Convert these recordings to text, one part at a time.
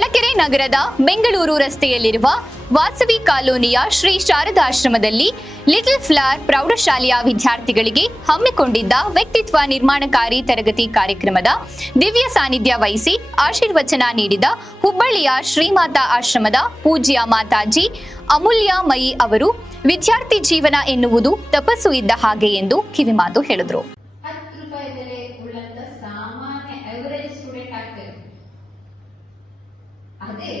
ಚಳ್ಳಕೆರೆ ನಗರದ ಬೆಂಗಳೂರು ರಸ್ತೆಯಲ್ಲಿರುವ ವಾಸವಿ ಕಾಲೋನಿಯ ಶ್ರೀ ಶಾರದಾಶ್ರಮದಲ್ಲಿ ಲಿಟಲ್ ಫ್ಲವರ್ ಪ್ರೌಢಶಾಲೆಯ ವಿದ್ಯಾರ್ಥಿಗಳಿಗೆ ಹಮ್ಮಿಕೊಂಡಿದ್ದ ವ್ಯಕ್ತಿತ್ವ ನಿರ್ಮಾಣಕಾರಿ ತರಗತಿ ಕಾರ್ಯಕ್ರಮದ ದಿವ್ಯ ಸಾನ್ನಿಧ್ಯ ವಹಿಸಿ ಆಶೀರ್ವಚನ ನೀಡಿದ ಹುಬ್ಬಳ್ಳಿಯ ಶ್ರೀಮಾತಾ ಆಶ್ರಮದ ಪೂಜ್ಯ ಮಾತಾಜಿ ಅಮೂಲ್ಯಮಯಿ ಅವರು ವಿದ್ಯಾರ್ಥಿ ಜೀವನ ಎನ್ನುವುದು ತಪಸ್ಸು ಇದ್ದ ಹಾಗೆ ಎಂದು ಕಿವಿಮಾತು ಹೇಳಿದರು. ಅದೇ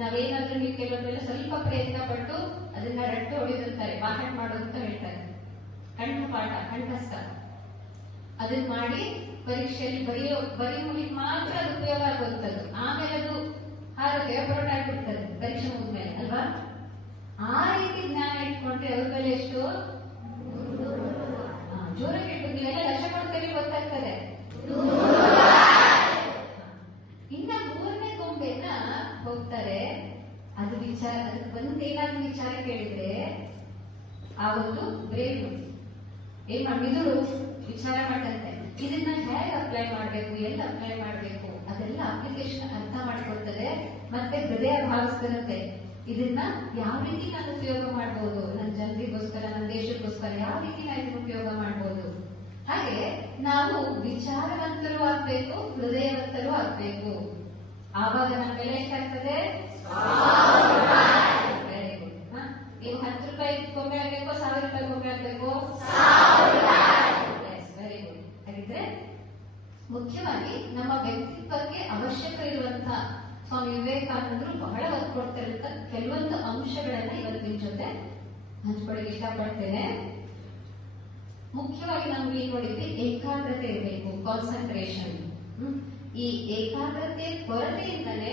ನಾವೇನಾದ್ರೂ ನೀವು ಕೆಲವೊಂದೆಲ್ಲ ಸ್ವಲ್ಪ ಪ್ರಯತ್ನ ಪಟ್ಟು ಅದನ್ನ ರಟ್ಟು ಹೊಡಿದಂತಾರೆ, ಬಾಹಟ್ ಮಾಡೋದು ಅಂತ ಹೇಳ್ತಾರೆ. ಕಣ್ಣು ಪಾಠ, ಕಂಠಸ್ಥ ಅದನ್ನ ಮಾಡಿ ಪರೀಕ್ಷೆಯಲ್ಲಿ ಬರೆಯುವಳಿಗೆ ಮಾತ್ರ ಅದು ಉಪಯೋಗ ಆಗುವಂಥದ್ದು. ಆಮೇಲೆ ಅದು ಹಾಗೆ ಹೊರಟ ಆಗ್ಬಿಡ್ತದೆ ಪರೀಕ್ಷೆ ಮುಗಿದ್ಮೇಲೆ ಅಲ್ವಾ. ಆ ರೀತಿ ಜ್ಞಾನ ಇಟ್ಕೊಂಡ್ರೆ ಅವ್ರ ಮೇಲೆ ಎಷ್ಟು ಜೋರ ಕೇಳ್ಬಿಡ್ಲಿಲ್ಲ, ಲಕ್ಷಣದಲ್ಲಿ ಗೊತ್ತಾಗ್ತದೆ. ಇನ್ನ ಮೂರನೇ ಗೊಂಬೆನ ಹೋಗ್ತಾರೆ, ಅದು ವಿಚಾರ, ಅದಕ್ಕೆ ಬಂದು ಏನಾದ್ರು ವಿಚಾರ ಕೇಳಿದ್ರೆ ಆ ಒಂದು ಬ್ರೇನ್ ಏನ್ ಮಾಡಿದ್ರು ವಿಚಾರ ಮಾಡಂತೆ ಇದನ್ನ ಹೇಗೆ ಅಪ್ಲೈ ಮಾಡ್ಬೇಕು, ಎಲ್ಲ ಅಪ್ಲೈ ಮಾಡ್ಬೇಕು, ಅದೆಲ್ಲ ಅಪ್ಲಿಕೇಶನ್ ಅರ್ಥ ಮಾಡ್ಕೊಳ್ತದೆ. ಮತ್ತೆ ಹೃದಯ ಭಾವಿಸ್ತದಂತೆ ಇದನ್ನ ಯಾವ ರೀತಿ ನಾನು ಉಪಯೋಗ ಮಾಡಬಹುದು, ನನ್ನ ಜನರಿಗೋಸ್ಕರ, ನನ್ನ ದೇಶಕ್ಕೋಸ್ಕರ ಯಾವ ರೀತಿ ನಾನು ಇದನ್ನ ಉಪಯೋಗ ಮಾಡಬಹುದು. ಹಾಗೆ ನಾವು ವಿಚಾರವಂತರೂ ಆಗ್ಬೇಕು, ಹೃದಯವಂತರೂ ಆಗ್ಬೇಕು. ಆವಾಗ ನಮ್ಮ ಬೆಲೆ ಎಷ್ಟಾಗ್ತದೆ? Very good. ನೀವು 10 ರೂಪಾಯಿ ಗೊಂಬೆ ಆಗ್ಬೇಕು, 1000 ರೂಪಾಯಿ ಗೊಂಬೆ ಆಗ್ಬೇಕು? Very good. ಹಾಗಿದ್ರೆ ಮುಖ್ಯವಾಗಿ ನಮ್ಮ ವ್ಯಕ್ತಿತ್ವಕ್ಕೆ ಅವಶ್ಯಕ ಇರುವಂತಹ ಸ್ವಾಮಿ ವಿವೇಕಾನಂದರು ಬಹಳ ಒತ್ತು ಕೊಡ್ತಿರುವಂತ ಕೆಲವೊಂದು ಅಂಶಗಳನ್ನ ಇವತ್ತು ನಿಮ್ ಜೊತೆ ಹಂಚ್ಕೊಳ್ಳಿಕ್ಕೆ ಇಷ್ಟಪಡ್ತೇನೆ. ಮುಖ್ಯವಾಗಿ ನಾವು ಏನ್ ನೋಡಿದ್ವಿ, ಏಕಾಗ್ರತೆ ಇರಬೇಕು, ಕಾನ್ಸಂಟ್ರೇಷನ್. ಈ ಏಕಾಗ್ರತೆ ಕೊರತೆಯಿಂದಲೇ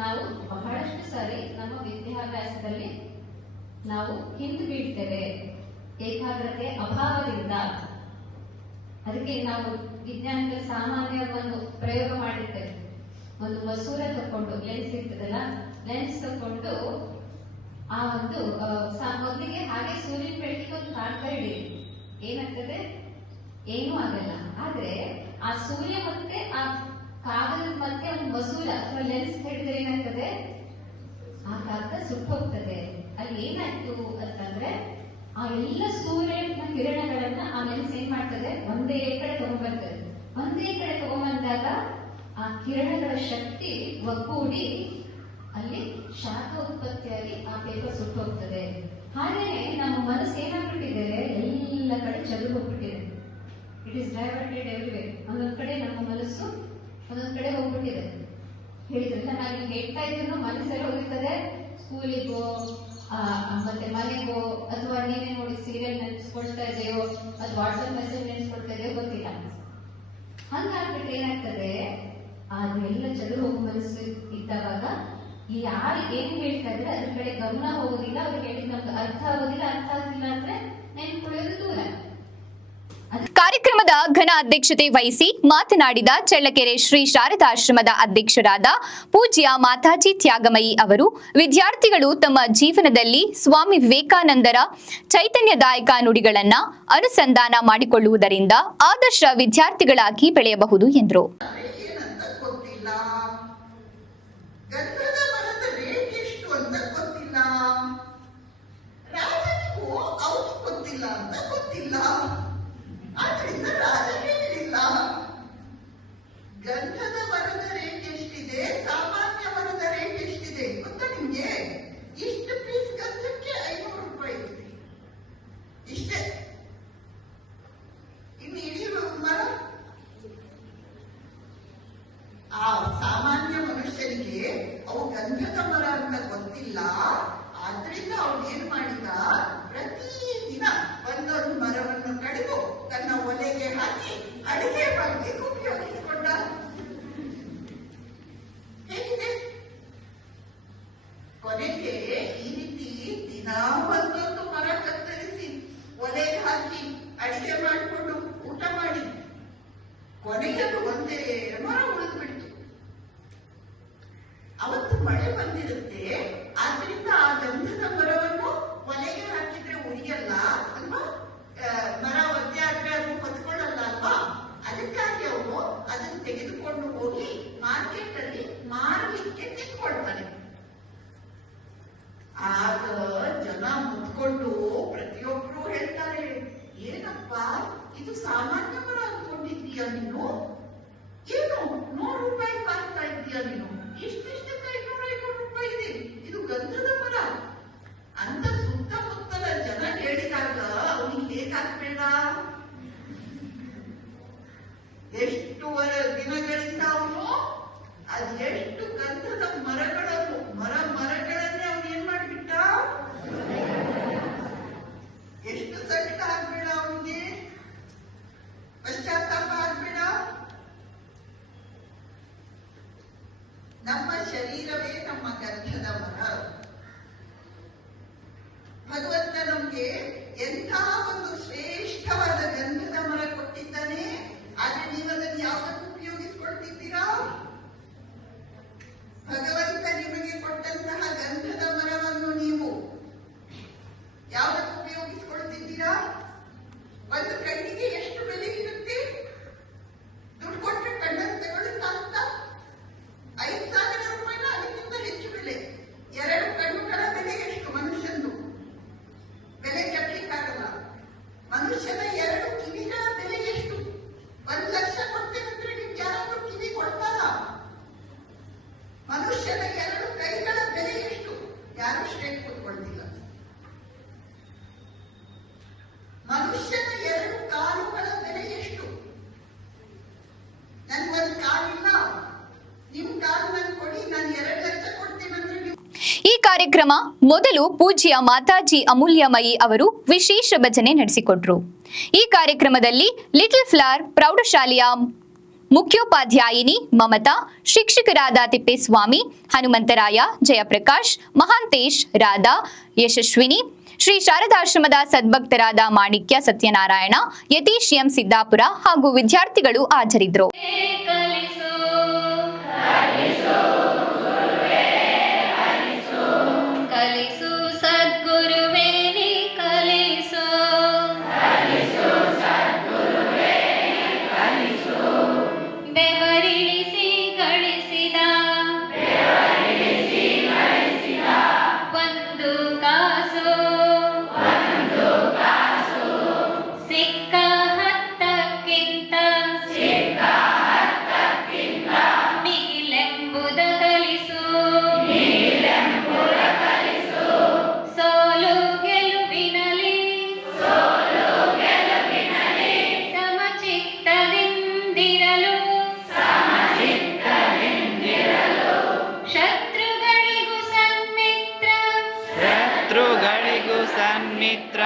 ನಾವು ಬಹಳಷ್ಟು ಸಾರಿ ನಮ್ಮ ವಿದ್ಯಾಭ್ಯಾಸದಲ್ಲಿ ನಾವು ಹಿಂದೆ ಬೀಳ್ತೇವೆ, ಏಕಾಗ್ರತೆ ಅಭಾವದಿಂದ. ಅದಕ್ಕೆ ನಾವು ವಿಜ್ಞಾನದಲ್ಲಿ ಸಾಮಾನ್ಯ ಒಂದು ಪ್ರಯೋಗ ಮಾಡಿರ್ತೇವೆ. ಒಂದು ಮಸೂರ ತಕೊಂಡು, ಲೆನ್ಸ್ ಇರ್ತದಲ್ಲ, ಲೆನ್ಸ್ ತಕೊಂಡು ಆ ಒಂದು ಮೊದಲಿಗೆ ಹಾಗೆ ಸೂರ್ಯನ ಬೆಳಕಿಗೆ ಒಂದು ಕಾಡ್ತಾ ಹಿಡಿಯಿರಿ, ಏನಾಗ್ತದೆ? ಏನೂ ಆಗಲ್ಲ. ಆದ್ರೆ ಆ ಸೂರ್ಯ ಮತ್ತೆ ಆ ಕಾಗದದ ಮತ್ತೆ ಒಂದು ಮಸೂರ ಅಥವಾ ಲೆನ್ಸ್ ಹಿಡಿದ್ರೆ ಏನಾಗ್ತದೆ? ಆ ಕಾಗದ ಸುಟ್ಟು ಹೋಗ್ತದೆ. ಅಲ್ಲಿ ಏನಾಯ್ತು ಅಂತಂದ್ರೆ ಆ ಎಲ್ಲ ಸೂರ್ಯನ ಕಿರಣಗಳನ್ನ ಆ ಲೆನ್ಸ್ ಏನ್ ಮಾಡ್ತದೆ? ಒಂದೇ ಕಡೆ ತಗೊಂಡ್ಬರ್ತದೆ. ಒಂದೇ ಕಡೆ ತಗೊಂಡ್ಬಂದಾಗ ಆ ಕಿರಣಗಳ ಶಕ್ತಿ ಒಗ್ಗೂಡಿ ಅಲ್ಲಿ ಶಾಖ ಉತ್ಪತ್ತಿಯಾಗಿ ಆ ಪೇಪರ್ ಸುಟ್ಟು ಹೋಗ್ತದೆ. ಹಾಗೆಯೇ ನಮ್ಮ ಮನಸ್ಸು ಏನಾಗ್ಬಿಟ್ಟಿದೆ? ಎಲ್ಲ ಕಡೆ ಚದುರು ಹೋಗ್ಬಿಟ್ಟಿದೆ. It is diverted everywhere. ಒಂದೊಂದ್ ಕಡೆ ನಮ್ಮ ಮನಸ್ಸು ಒಂದೊಂದ್ ಕಡೆ ಹೋಗ್ಬಿಟ್ಟಿದೆ. ಹೇಳಿದ್ರಲ್ಲ, ನಾನು ಹೇಳ್ತಾ ಇದ್ರು ಮನಸ್ಸೆಲ್ಲ ಹೋಗಿರ್ತದೆ ಸ್ಕೂಲಿಗೋ ಮತ್ತೆ ಮನೆಗೋ, ಅಥವಾ ನೀನೇ ನೋಡಿ ಸೀರಿಯಲ್ ನೆನ್ಸ್ಕೊಳ್ತಾ ಇದೆಯೋ, ಅದು ವಾಟ್ಸ್ಆಪ್ ಮೆಸೇಜ್ ನೆನ್ಸ್ಕೊಳ್ತಾ ಇದೆಯೋ ಗೊತ್ತಿಲ್ಲ. ಹಂಗಾಗ್ಬಿಟ್ರೆ ಏನಾಗ್ತದೆ? ಅದೆಲ್ಲ ಚದುರು ಹೋಗೋ ಮನಸ್ಸು ಇದ್ದಾವಾಗ ಯಾರು ಏನ್ ಹೇಳ್ತಾ ಇದ್ರೆ ಅದ್ರ ಕಡೆ ಗಮನ ಹೋಗೋದಿಲ್ಲ, ಅವ್ರು ಹೇಳಿದ್ ನಮ್ಗೆ ಅರ್ಥ ಆಗೋದಿಲ್ಲ. ಅರ್ಥ ಆಗಿಲ್ಲ ಅಂದ್ರೆ ನೆನ್ಕೊಳ್ಳೋದು ದೂರ. ಕಾರ್ಯಕ್ರಮದ ಘನ ಅಧ್ಯಕ್ಷತೆ ವಹಿಸಿ ಮಾತನಾಡಿದ ಚಳ್ಳಕೆರೆ ಶ್ರೀ ಶಾರದಾಶ್ರಮದ ಅಧ್ಯಕ್ಷರಾದ ಪೂಜ್ಯ ಮಾತಾಜಿ ತ್ಯಾಗಮಯಿ ಅವರು, ವಿದ್ಯಾರ್ಥಿಗಳು ತಮ್ಮ ಜೀವನದಲ್ಲಿ ಸ್ವಾಮಿ ವಿವೇಕಾನಂದರ ಚೈತನ್ಯದಾಯಕ ನುಡಿಗಳನ್ನ ಅನುಸಂಧಾನ ಮಾಡಿಕೊಳ್ಳುವುದರಿಂದ ಆದರ್ಶ ವಿದ್ಯಾರ್ಥಿಗಳಾಗಿ ಬೆಳೆಯಬಹುದು ಎಂದರು. ಗಂಧದ ಮರದ ರೇಟ್ ಎಷ್ಟಿದೆ, ಸಾಮಾನ್ಯ ಮರದ ರೇಟ್ ಎಷ್ಟಿದೆ ಗೊತ್ತಾ ನಿಮ್ಗೆ? ಇಷ್ಟು ಪೀಸ್ ಗಂಧಕ್ಕೆ 500 ರೂಪಾಯಿ ಇಷ್ಟೇ. ಇನ್ನು ಇಡೀ ಮರ ಆ ಸಾಮಾನ್ಯ ಮನುಷ್ಯನಿಗೆ ಅವು ಗಂಧದ ಮರ ಅಂತ ಗೊತ್ತಿಲ್ಲ. ಆದ್ರಿಂದ ಅವ್ರು ಏನ್ ಮಾಡಿದ, ಪ್ರತಿದಿನ ಒಂದೊಂದು ಮರವನ್ನು ಕಡಿದು ತನ್ನ ಒಲೆಗೆ ಹಾಕಿ ಅಡಿಗೆ ಮಾಡಲಿಕ್ಕೆ ಉಪಯೋಗಿಸಿಕೊಂಡ. ಹೇಗಿದೆ? ಕೊನೆಗೆ ಈ ರೀತಿ ದಿನ ಒಂದೊಂದು ಮರ ಕತ್ತರಿಸಿ ಒಲೆಗೆ ಹಾಕಿ ಅಡಿಗೆ ಮಾಡಿಕೊಂಡು ಊಟ ಮಾಡಿ ಕೊನೆಗೆ ಅದು ಒಂದೇ ಮರ ಉಳಿದು ಬಿಡ್ತು. ಅವತ್ತು ಮಳೆ ಬಂದಿರುತ್ತೆ, ಆದ್ರಿಂದ ಆ ಗಂಧದ ಮರವನ್ನು ಒಲೆಗೆ ಹಾಕಿ ಇದು ಸಾಮಾನ್ಯ ಮರ ಅಂದ್ಕೊಂಡಿದ್ದೀಯ ನೀನು? ಏನು 100 ರೂಪಾಯಿ ಮಾರ್ತಾ ಇದ್ದೀಯ ನೀನು? ಇಷ್ಟಿಷ್ಟಕ್ಕೆ 500 ರೂಪಾಯಿ ಇದೆ, ಇದು ಗಂಧದ ಮರ ಅಂತ ಸುತ್ತಮುತ್ತಲ ಜನ ಹೇಳಿದಾಗ ಅವನಿಗೆ ಹೇಗಾಗ್ಬೇಡ? ಎಷ್ಟು ದಿನಗಳಿಂದ ಅವನು ಅದೆಷ್ಟು ಗಂಧದ ಮರಗಳನ್ನೇ ಅವನು ಏನ್ ಮಾಡ್ಬಿಟ್ಟ? ಎಷ್ಟು ಕಷ್ಟ ಆಗ್ಬೇಡ ಅವನಿಗೆ? ಪಶ್ಚಾತ್ತಾಪ ಆಗ್ಬೇಡ? ನಮ್ಮ ಶರೀರವೇ ನಮ್ಮ ಗಂಧದ ಮರ. ಭಗವಂತ ನಮ್ಗೆ ಎಂಥ ಒಂದು ಶ್ರೇಷ್ಠವಾದ ಗಂಧದ ಮರ ಕೊಟ್ಟಿದ್ದಾನೆ. ಆದ್ರೆ ನೀವು ಅದನ್ನು ಯಾವತ್ತೂ ಉಪಯೋಗಿಸ್ಕೊಳ್ತಿದ್ದೀರಾ? ಭಗವಂತ ನಿಮಗೆ ಕೊಟ್ಟಂತಹ ಗಂಧದ ಮರವನ್ನು ನೀವು ಯಾವತ್ತು ಉಪಯೋಗಿಸ್ಕೊಳ್ತಿದ್ದೀರಾ? ಒಂದು ಕಣ್ಣಿಗೆ ಎಷ್ಟು ಬೆಲೆ ಇರುತ್ತೆ? ದುಡ್ಡು ಕೊಟ್ಟರೆ ಕಣ್ಣನ್ನು ತಗೊಳ್ಳಿಕ್ಕಾಗ್ತಾ? 5,000 ರೂಪಾಯಿನ ಅದಕ್ಕಿಂತ ಹೆಚ್ಚು ಬೆಲೆ. 2 ಕಣ್ಣುಗಳ ಬೆಲೆ ಎಷ್ಟು? ಮನುಷ್ಯಂದು ಬೆಲೆ ಕಟ್ಟಲಿಕ್ಕಾಗಲ್ಲ. ಮನುಷ್ಯನ 2 ಕಿವಿಗಳ ಬೆಲೆ ಎಷ್ಟು? 1 ಲಕ್ಷ ಕೊಡ್ತೇನೆ ನಿಮ್ಗೆ ಯಾರಾದ್ರೂ ಕಿವಿ ಕೊಡ್ತಾರ? ಮನುಷ್ಯನ 2 ಕೈಗಳ ಬೆಲೆ ಎಷ್ಟು? ಯಾರು ಸ್ಟ್ರೇಟ್ ಕೂತ್ಕೊಳ್ತಿಲ್ಲ. ಮನುಷ್ಯನ 2 ಕಾಲುಗಳ ಬೆಲೆ ಎಷ್ಟು? ನನ್ಗೊಂದು ಕಾಲಿಲ್ಲ, ನಿಮ್ ಕಾಲು ನನ್ ಕೊಡಿ, ನಾನು 2 ಲಕ್ಷ ಕೊಡ್ತೇನಂದ್ರೆ ನೀವು. ಈ ಕಾರ್ಯಕ್ರಮ ಮೊದಲು ಪೂಜ್ಯ ಮಾತಾಜಿ ಅಮೂಲ್ಯಮಯಿ ಅವರು ವಿಶೇಷ ಭಜನೆ ನಡೆಸಿಕೊಟ್ರು. ಈ ಕಾರ್ಯಕ್ರಮದಲ್ಲಿ ಲಿಟಲ್ ಫ್ಲವರ್ ಪ್ರೌಢಶಾಲೆಯ ಮುಖ್ಯೋಪಾಧ್ಯಾಯಿನಿ ಮಮತಾ, ಶಿಕ್ಷಕರಾದ ತಿಪ್ಪೇಸ್ವಾಮಿ, ಹನುಮಂತರಾಯ, ಜಯಪ್ರಕಾಶ್, ಮಹಾಂತೇಶ್, ರಾಧಾ, ಯಶಸ್ವಿನಿ, ಶ್ರೀ ಶಾರದಾಶ್ರಮದ ಸದ್ಭಕ್ತರಾದ ಮಾಣಿಕ್ಯ, ಸತ್ಯನಾರಾಯಣ, ಯತೀಶ್ ಎಂ ಸಿದ್ದಾಪುರ ಹಾಗೂ ವಿದ್ಯಾರ್ಥಿಗಳು ಹಾಜರಿದ್ದರು. ಕಲಿಸು ಸದ್ಗುರುವೇ ನೀ ಕಲಿಸು, ಬೆವರಿಳಿಸಿ ಗಳಿಸಿದ ಒಂದು ಕಾಸು ಸಿಕ್ಕ ಹತ್ತಕ್ಕಿಂತ ಮಿಗಿಲೆಂಬುದ ಕಲಿಸು. ಸೋಲು ಗೆಲುವಿನಲಿ ಸಮಚಿತ್ತದಿಂದಿರಲು, ಶತ್ರುಗಳಿಗೂ ಸನ್ಮಿತ್ರ,